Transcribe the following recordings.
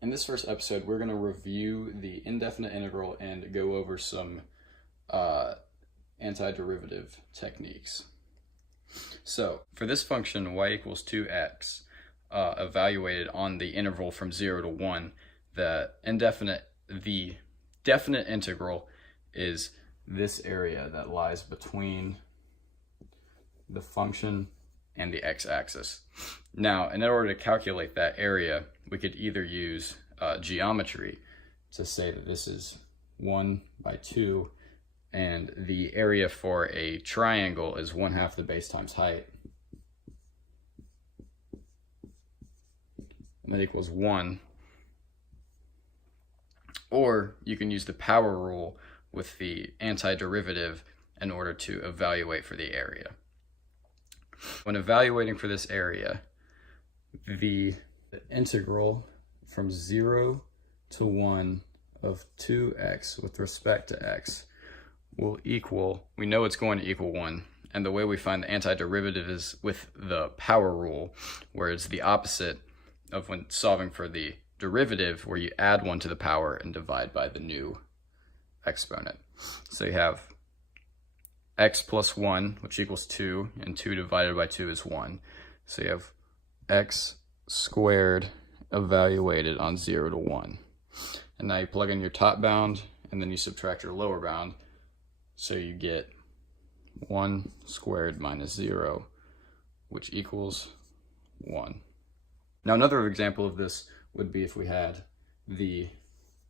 In this first episode, we're going to review the indefinite integral and go over some antiderivative techniques. So for this function, y equals 2x, evaluated on the interval from 0 to 1, the definite integral is this area that lies between the function and the x-axis. Now, in order to calculate that area, we could either use geometry to say that this is 1 by 2, and the area for a triangle is 1/2 the base times height, and that equals 1. Or you can use the power rule with the antiderivative in order to evaluate for the area. When evaluating for this area, the integral from 0 to 1 of 2x with respect to x will equal, we know it's going to equal 1, and the way we find the antiderivative is with the power rule, where it's the opposite of when solving for the derivative, where you add 1 to the power and divide by the new exponent. So you have x plus 1, which equals 2, and 2 divided by 2 is 1. So you have x squared evaluated on 0 to 1. And now you plug in your top bound, and then you subtract your lower bound, so you get 1 squared minus 0, which equals 1. Now another example of this would be if we had the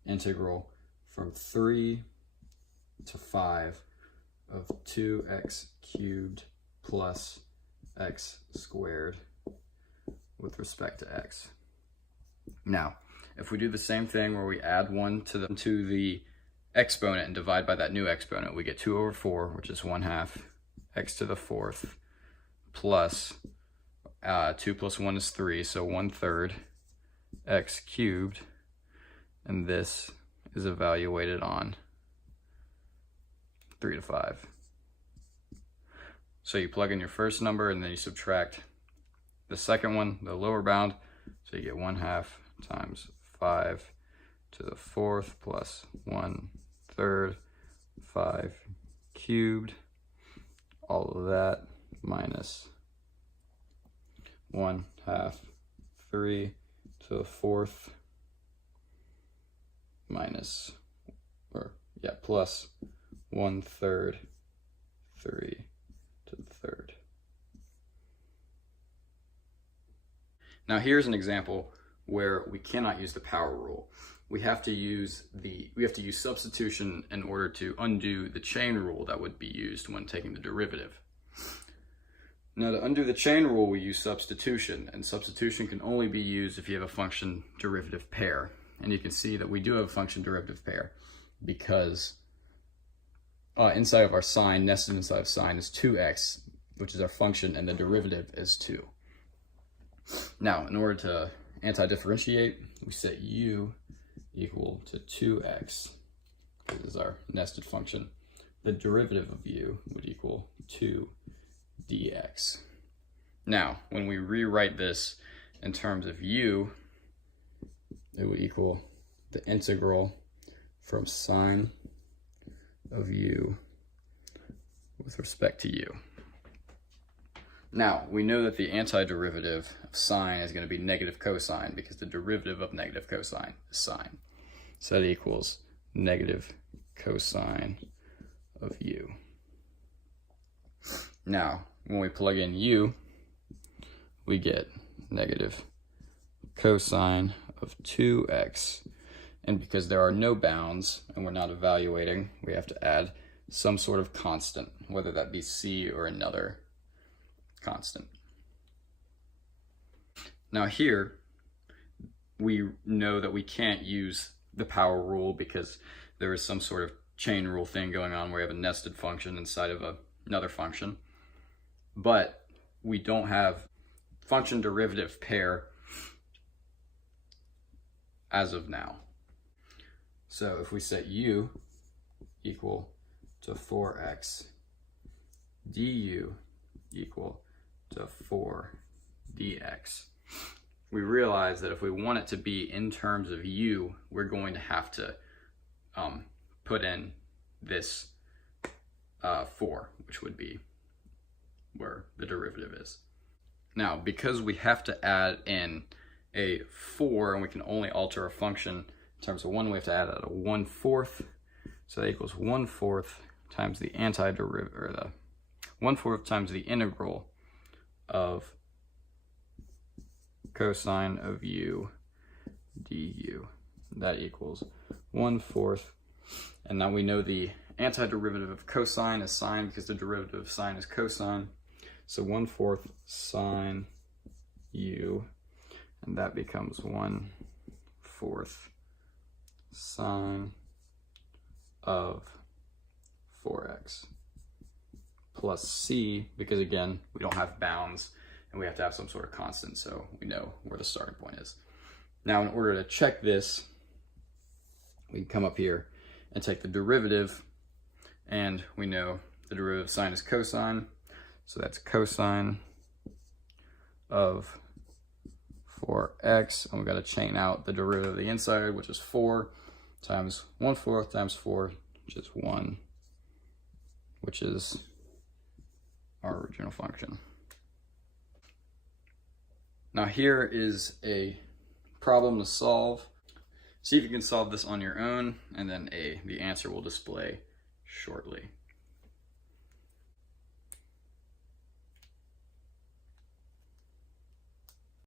integral from 3 to 5 of 2x cubed plus x squared with respect to x. Now, if we do the same thing where we add 1 to the exponent and divide by that new exponent, we get 2 over 4, which is 1/2 x to the 4th, plus 2 plus 1 is 3, so 1/3 x cubed, and this is evaluated on 3 to 5. So you plug in your first number and then you subtract the second one, the lower bound, so you get 1/2 times 5 to the 4th plus 1/3 5 cubed, all of that minus 1/2 3 to the 4th minus, plus 1/3 3 to the 3rd. Now here's an example where we cannot use the power rule. We have to use substitution in order to undo the chain rule that would be used when taking the derivative. Now to undo the chain rule, we use substitution, and substitution can only be used if you have a function derivative pair. And you can see that we do have a function derivative pair because inside of our sign, nested inside of sign, is 2x, which is our function, and the derivative is 2. Now, in order to anti-differentiate, we set u equal to 2x. This is our nested function. The derivative of u would equal 2 dx. Now, when we rewrite this in terms of u, it would equal the integral from sine of u with respect to u. Now, we know that the antiderivative of sine is going to be negative cosine because the derivative of negative cosine is sine. So that equals negative cosine of u. Now, when we plug in u, we get negative cosine of 2x. And because there are no bounds and we're not evaluating, we have to add some sort of constant, whether that be c or another constant. Now here, we know that we can't use the power rule because there is some sort of chain rule thing going on where you have a nested function inside of another function. But we don't have function derivative pair as of now. So if we set u equal to 4x, du equal to 4 dx, we realize that if we want it to be in terms of u, we're going to have to put in this 4, which would be where the derivative is. Now, because we have to add in a 4 and we can only alter a function in terms of 1, we have to add a 1/4. So that equals 1/4 times the antiderivative, or the 1/4 times the integral of cosine of u du. That equals 1/4. And now we know the antiderivative of cosine is sine because the derivative of sine is cosine. So 1/4 sine u, and that becomes 1/4 sine of 4x plus c, because again, we don't have bounds and we have to have some sort of constant, so we know where the starting point is. Now, in order to check this, we come up here and take the derivative, and we know the derivative of sine is cosine, so that's cosine of 4x, and we've got to chain out the derivative of the inside, which is 4 times 1/4 times 4, which is 1, which is our original function. Now here is a problem to solve. See if you can solve this on your own, and then the answer will display shortly.